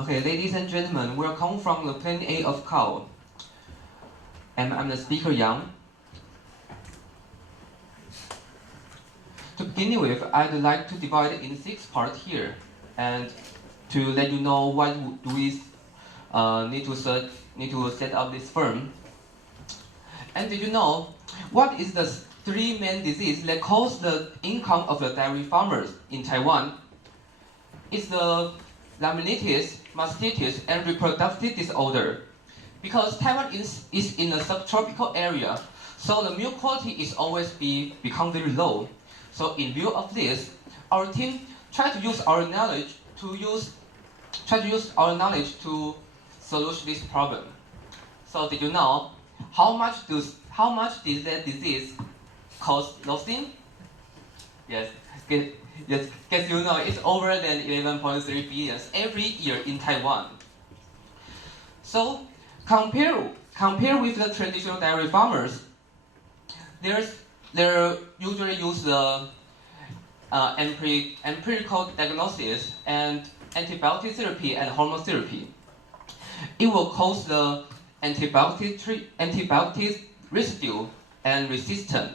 Okay, ladies and gentlemen, welcome from the Plan A of cow. And I'm the speaker Yang. To begin with, I'd like to divide it in 6 parts here, and to let you know why do we need to set up this firm. And did you know what is the 3 main diseases that cause the income of the dairy farmers in Taiwan? It's the laminitis, mastitis, and reproductive disorder. Because Taiwan is in a subtropical area, so the milk quality is always become very low. So in view of this, our team tried to use our knowledge to solve this problem. So did you know how much does that disease cause losing? Yes, guess you know it's over than 11.3 billion every year in Taiwan. So compare with the traditional dairy farmers. They usually use the empirical diagnosis and antibiotic therapy and hormone therapy. It will cause the antibiotic residue and resistance.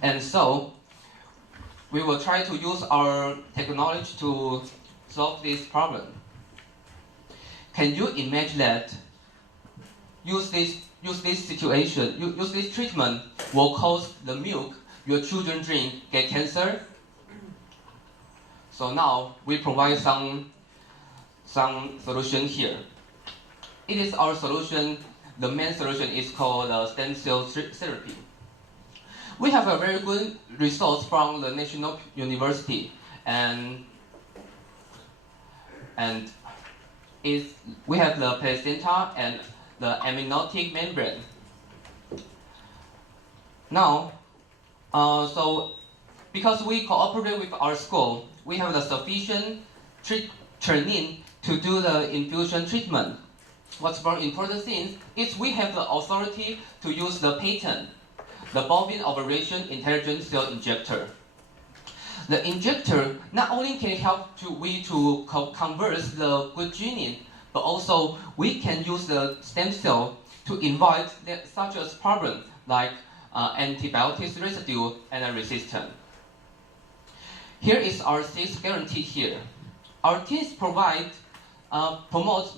And so we will try to use our technology to solve this problem. Can you imagine that? Use this treatment will cause the milk your children drink get cancer. So now we provide some solution here. It is our solution. The main solution is called stem cell therapy. We have a very good resource from the National University, and we have the placenta and the amniotic membrane. Now, so because we cooperate with our school, we have the sufficient training to do the infusion treatment. What's more important thing is we have the authority to use the patent, the bovine ovulation intelligent cell injector. The injector not only can help to convert the good gene, but also we can use the stem cell to invite such as problem like antibiotic residue and resistance. Here is our 6 guarantee here. Our teams promote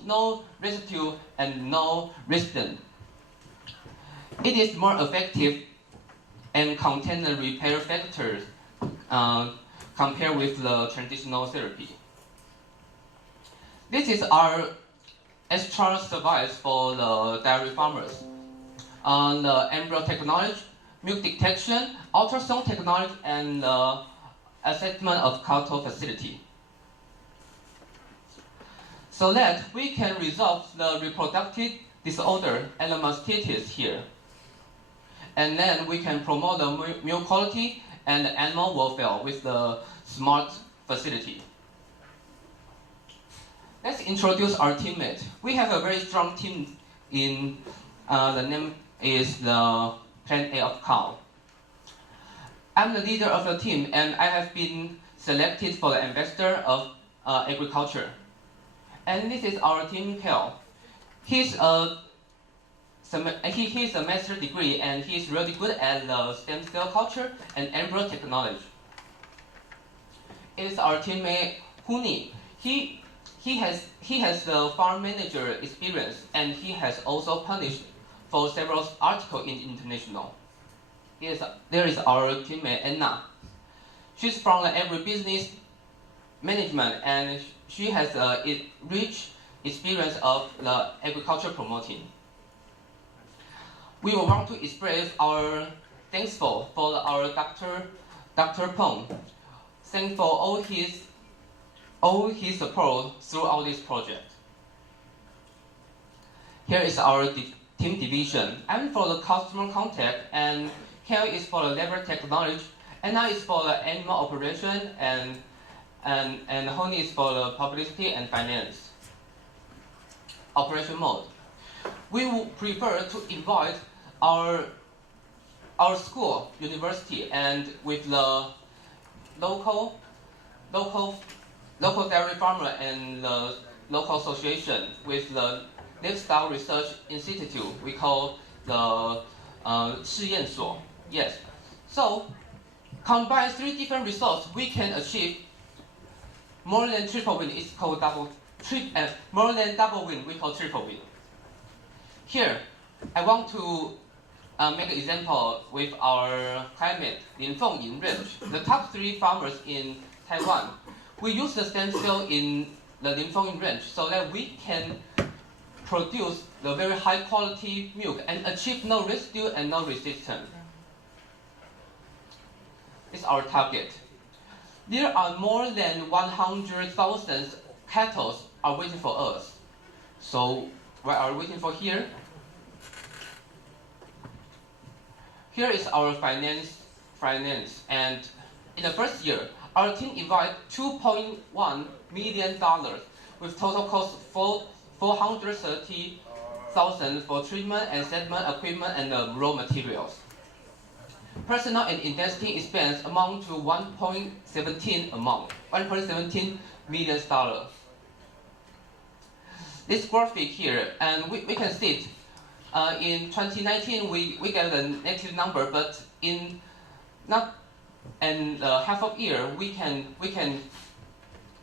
no residue and no resistance. It is more effective and contain the repair factors compared with the traditional therapy. This is our extra service for the dairy farmers. The embryo technology, milk detection, ultrasound technology, and the assessment of cattle facility. So that we can resolve the reproductive disorder and the mastitis here. And then we can promote the milk quality and the animal welfare with the smart facility. Let's introduce our teammate. We have a very strong team in the name is the Plan A of cow. I'm the leader of the team, and I have been selected for the ambassador of agriculture. And this is our team Kel. He's a master's degree, and he's really good at the stem cell culture and embryo technology. It is our teammate Huni. He has the farm manager experience, and he has also published for several articles in international. There is our teammate Anna. She's from the agribusiness management, and she has a rich experience of the agriculture promoting. We will want to express our thanks for our Dr. Peng. Thanks for all his support throughout this project. Here is our team division. I'm for the customer contact, and Kel is for the labor technology, Anna is for the animal operation, and Honey is for the publicity and finance. Operation mode. We would prefer to invite our school, university, and with the local dairy farmer and the local association with the Lifestyle Research Institute. We call the 试验所. Yes. So, combine 3 different results, we can achieve more than triple win. It's called more than double win. We call triple win. Here, I want to make an example with our climate, Linfeng Yin Range. The top 3 farmers in Taiwan, we use the stem cell in the Linfeng Yin Range so that we can produce the very high quality milk and achieve no residue and no resistance. It's our target. There are more than 100,000 cattle are waiting for us. So what are we waiting for here? Here is our finance, and in the first year, our team invested $2.1 million with total cost $430,000 for treatment and settlement equipment and raw materials. Personnel and investing expense amount to $1.17 million. This graphic here, and we can see it. In 2019, we get a negative number, but in half of year we can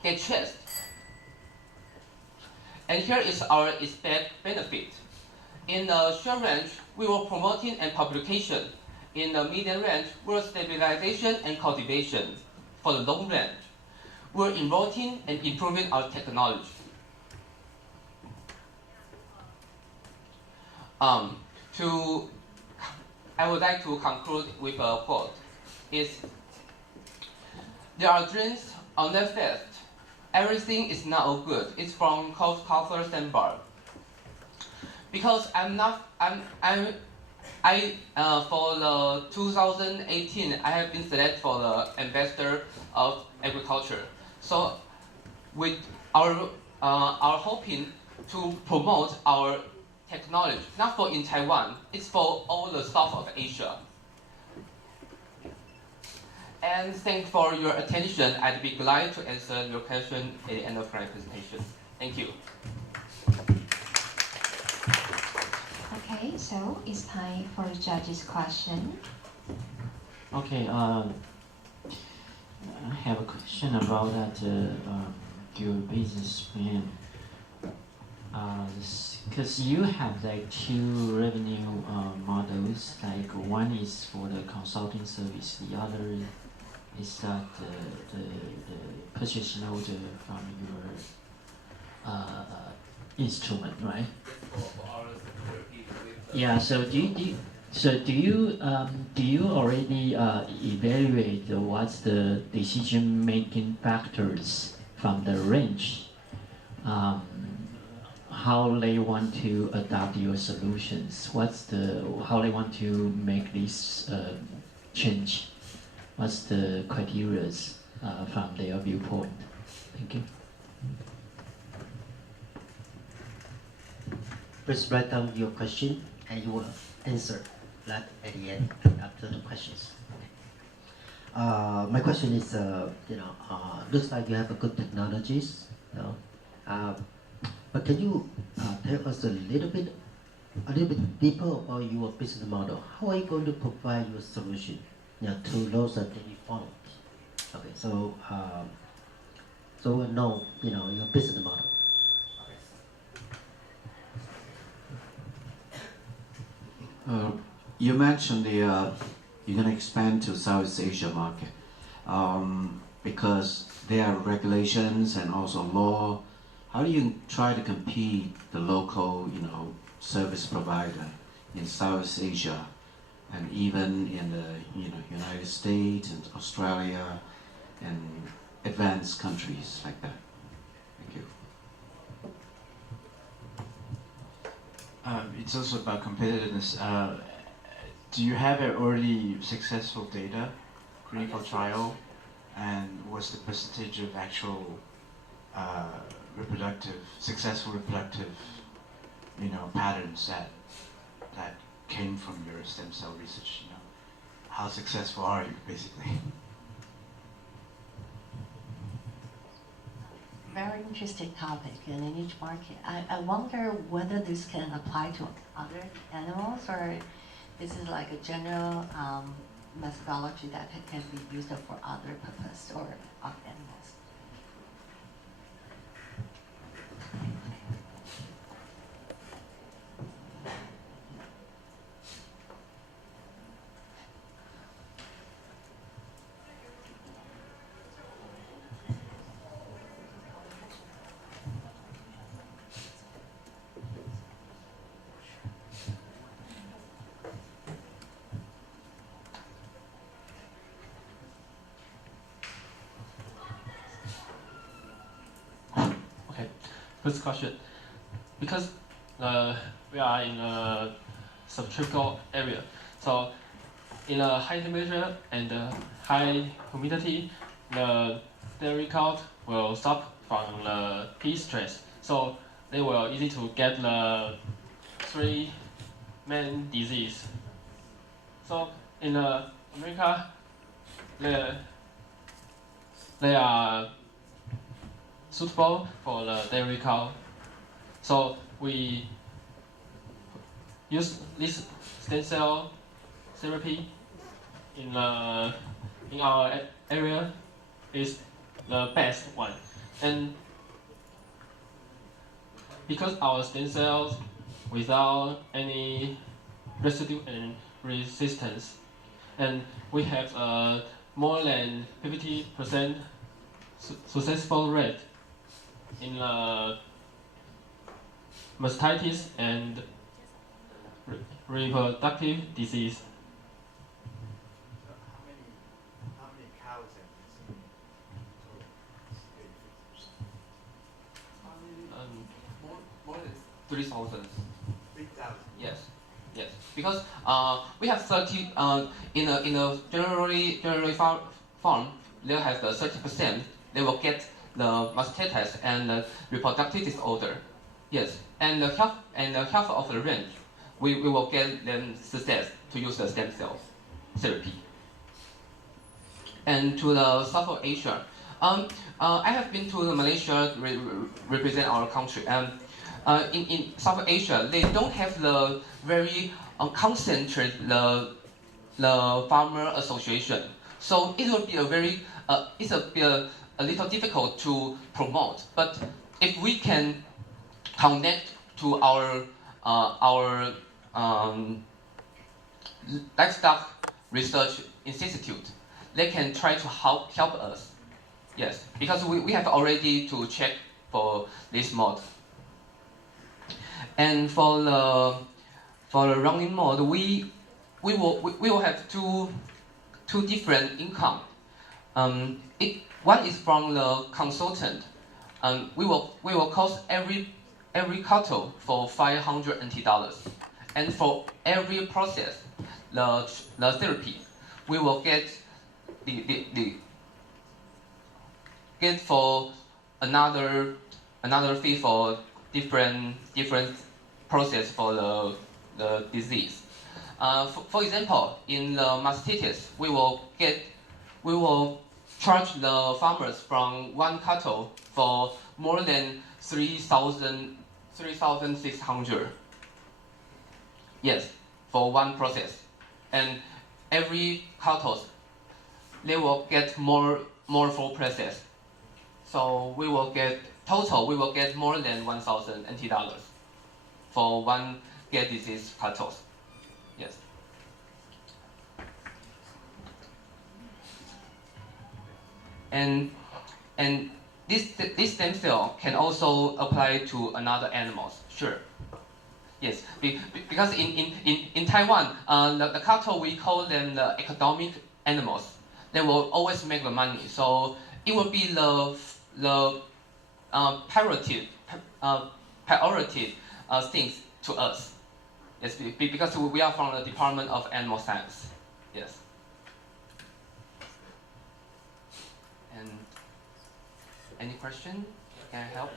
get chest. And here is our expect benefit. In the short range, we were promoting and publication. In the medium range, we're stabilization and cultivation. For the long range, we're enrolling and improving our technology. I would like to conclude with a quote. There are dreams on the fest. Everything is not all good. It's from Counselor Sandbar. Because for the 2018, I have been selected for the Ambassador of Agriculture. So with our hoping to promote our technology, not for in Taiwan, it's for all the South of Asia. And thanks for your attention. I'd be glad to answer your question at the end of my presentation. Thank you. Okay, so it's time for the judges' question. Okay, I have a question about that your business plan. Because you have like 2 revenue models. Like one is for the consulting service, the other is that the purchase order from your instrument, right? Yeah. So do you already evaluate what's the decision-making factors from the range? How they want to adopt your solutions? How they want to make this change? What's the criteria from their viewpoint? Thank you. Please write down your question and you will answer that at the end after the questions. My question is, looks like you have a good technologies, but can you tell us a little bit deeper about your business model? How are you going to provide your solution, to those that they found? Okay, so we'll know, your business model. You mentioned you're going to expand to Southeast Asia market because there are regulations and also law. How do you try to compete the local, service provider in Southeast Asia and even in the, United States and Australia and advanced countries like that? Thank you. It's also about competitiveness. Do you have already successful data, clinical trial, and what's the percentage of actual successful reproductive, patterns that came from your stem cell research? How successful are you, basically? very interesting topic and in each market. I wonder whether this can apply to other animals or this is like a general methodology that can be used for other purpose or animals. First question, because we are in a subtropical area, so in a high temperature and high humidity, the dairy cow will stop from the heat stress, so they will easy to get the 3 main disease. So in America, they are suitable for the dairy cow. So we use this stem cell therapy in our area is the best one. And because our stem cells without any residue and resistance, and we have more than 50% successful rate in mastitis and reproductive disease. So how many cows have you seen? More than 3,000. 3,000. Yes, yes. Because we have 30 in a generally farm. They have the 30%. They will get the mastitis and the reproductive disorder. Yes, and the half of the range, we will get them success to use the stem cell therapy. And to the South of Asia, I have been to Malaysia represent our country. In South Asia, they don't have the very concentrated the farmer association. So it will be a very a little difficult to promote. But if we can connect to our livestock research institute, they can try to help us. Yes, because we have already to check for this mode. And for the running mode, we will have two different income. One is from the consultant. We will cost every cattle for $500. And for every process, the therapy, we will get get for another fee for different process for the disease. For example, in the mastitis, we will charge the farmers from one cattle for more than 3,600. Yes, for one process, and every cattle they will get more for process. So we will get more than 1,000 NT dollars for one get disease cattle. Yes. And this stem cell can also apply to another animals. Sure. Yes, because in Taiwan, the cattle we call them the economic animals. They will always make the money. So it will be the priority things to us. Yes, because we are from the Department of Animal Science. Yes. And any question? Can I help?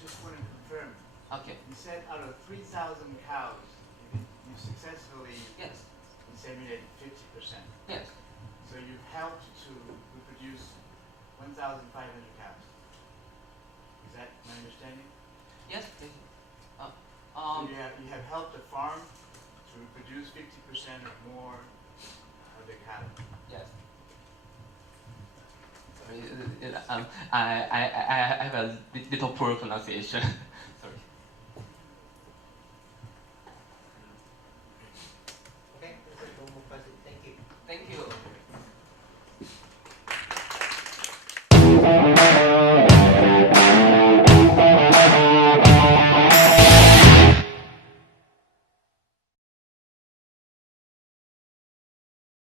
Just want to confirm. Okay. You said out of 3,000 cows, you successfully inseminated 50%. Yes. So you've helped to reproduce 1,500 cows. more they have. Yes. Sorry, I have a little poor pronunciation.